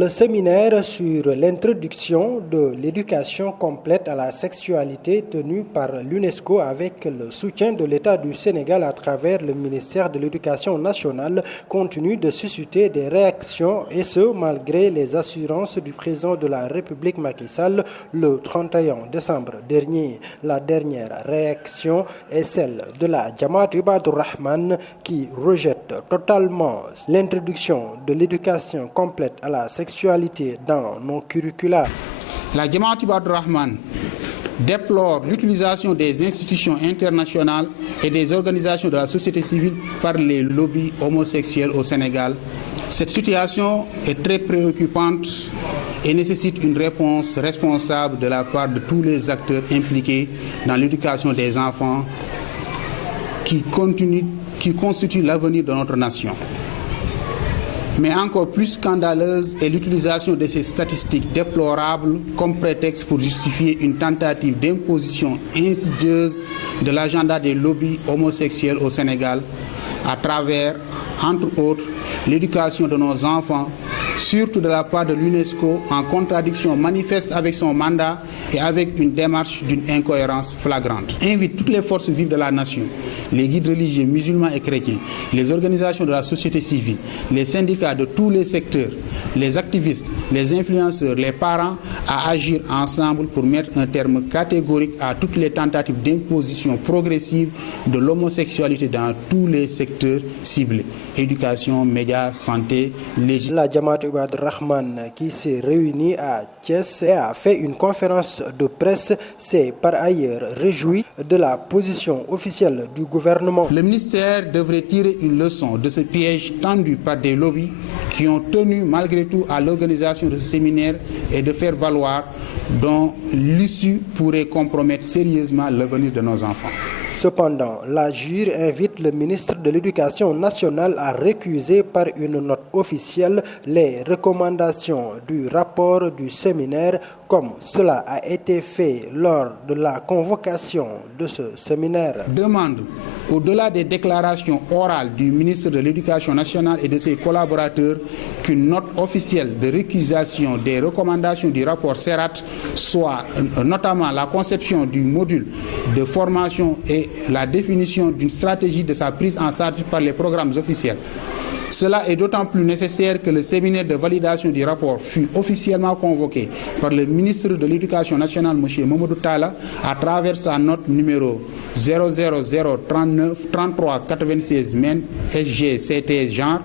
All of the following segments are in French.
Le séminaire sur l'introduction de l'éducation complète à la sexualité tenu par l'UNESCO avec le soutien de l'État du Sénégal à travers le ministère de l'Éducation nationale continue de susciter des réactions et ce malgré les assurances du président de la République Macky Sall le 31 décembre dernier. La dernière réaction est celle de la Jamaat Ibadur Rahman qui rejette totalement l'introduction de l'éducation complète à la sexualité dans nos curricula. La Jamaat Ibadur Rahman déplore l'utilisation des institutions internationales et des organisations de la société civile par les lobbies homosexuels au Sénégal. Cette situation est très préoccupante et nécessite une réponse responsable de la part de tous les acteurs impliqués dans l'éducation des enfants qui constituent l'avenir de notre nation. Mais encore plus scandaleuse est l'utilisation de ces statistiques déplorables comme prétexte pour justifier une tentative d'imposition insidieuse de l'agenda des lobbies homosexuels au Sénégal à travers, entre autres, l'éducation de nos enfants, surtout de la part de l'UNESCO, en contradiction manifeste avec son mandat et avec une démarche d'une incohérence flagrante. Invite toutes les forces vives de la nation, les guides religieux musulmans et chrétiens, les organisations de la société civile, les syndicats de tous les secteurs, les activistes, les influenceurs, les parents à agir ensemble pour mettre un terme catégorique à toutes les tentatives d'imposition progressive de l'homosexualité dans tous les secteurs ciblés. Éducation, médias, santé, législation. La Jamaat Ibadur Rahman qui s'est réunie à Thiès et a fait une conférence de presse s'est par ailleurs réjoui de la position officielle du gouvernement. Le ministère devrait tirer une leçon de ce piège tendu par des lobbies qui ont tenu malgré tout à l'organisation de ce séminaire et de faire valoir dont l'issue pourrait compromettre sérieusement l'avenir de nos enfants. Cependant, la JIR invite le ministre de l'Éducation nationale à récuser par une note officielle les recommandations du rapport du séminaire comme cela a été fait lors de la convocation de ce séminaire. Demande, au-delà des déclarations orales du ministre de l'Éducation nationale et de ses collaborateurs, qu'une note officielle de récusation des recommandations du rapport CERAT soit notamment la conception du module de formation et la définition d'une stratégie de sa prise en charge par les programmes officiels. Cela est d'autant plus nécessaire que le séminaire de validation du rapport fut officiellement convoqué par le ministre de l'Éducation nationale, M. Mamadou Talla, à travers sa note numéro 00039-3396 MEN SG-CTS genre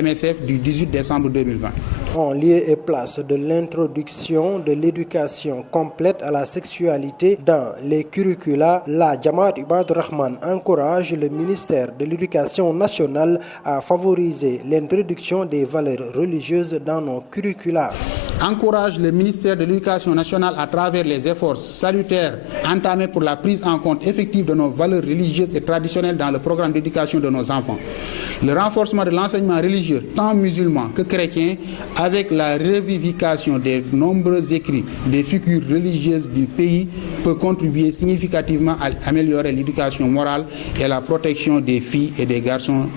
MSF du 18 décembre 2020. En lieu et place de l'introduction de l'éducation complète à la sexualité dans les curricula, la Jamaat Ibadur Rahman encourage le ministère de l'Éducation nationale à favoriser l'introduction des valeurs religieuses dans nos curricula. Encourage le ministère de l'Éducation nationale à travers les efforts salutaires entamés pour la prise en compte effective de nos valeurs religieuses et traditionnelles dans le programme d'éducation de nos enfants. Le renforcement de l'enseignement religieux, tant musulman que chrétien, avec la revivification des nombreux écrits des figures religieuses du pays, peut contribuer significativement à améliorer l'éducation morale et la protection des filles et des garçons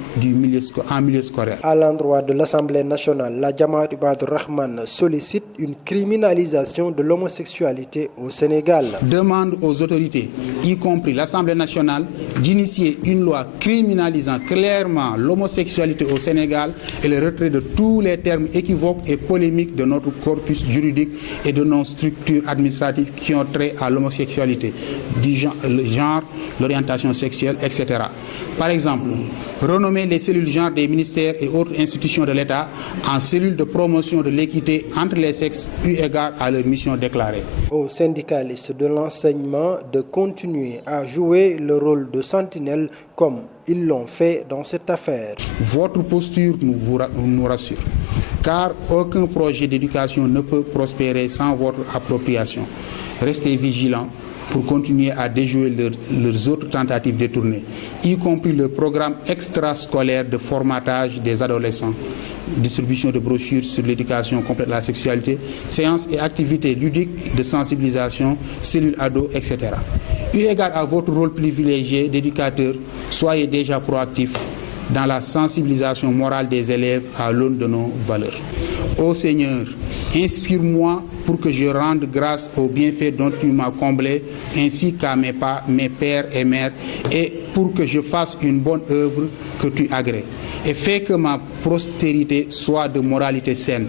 en milieu scolaire. À l'endroit de l'Assemblée nationale, la Jamaat Ibadur Rahman sollicite une criminalisation de l'homosexualité au Sénégal. Demande aux autorités, y compris l'Assemblée nationale, d'initier une loi criminalisant clairement l'homosexualité au Sénégal et le retrait de tous les termes équivoques et polémiques de notre corpus juridique et de nos structures administratives qui ont trait à l'homosexualité, le genre, l'orientation sexuelle, etc. Par exemple, renommer les cellules genre des ministères et autres institutions de l'État en cellules de promotion de l'équité entre les sexes eu égard à leur mission déclarée. Aux syndicalistes de l'enseignement de continuer à jouer le rôle de sentinelle comme ils l'ont fait dans cette affaire. Votre posture nous rassure, car aucun projet d'éducation ne peut prospérer sans votre appropriation. Restez vigilants pour continuer à déjouer leurs autres tentatives détournées, y compris le programme extrascolaire de formatage des adolescents, distribution de brochures sur l'éducation complète de la sexualité, séances et activités ludiques de sensibilisation, cellules ados, etc. Eu égard à votre rôle privilégié d'éducateur, soyez déjà proactifs dans la sensibilisation morale des élèves à l'aune de nos valeurs. Ô Seigneur, inspire-moi pour que je rende grâce aux bienfaits dont tu m'as comblé, ainsi qu'à mes pères et mères, et pour que je fasse une bonne œuvre que tu agrées. Et fais que ma postérité soit de moralité saine.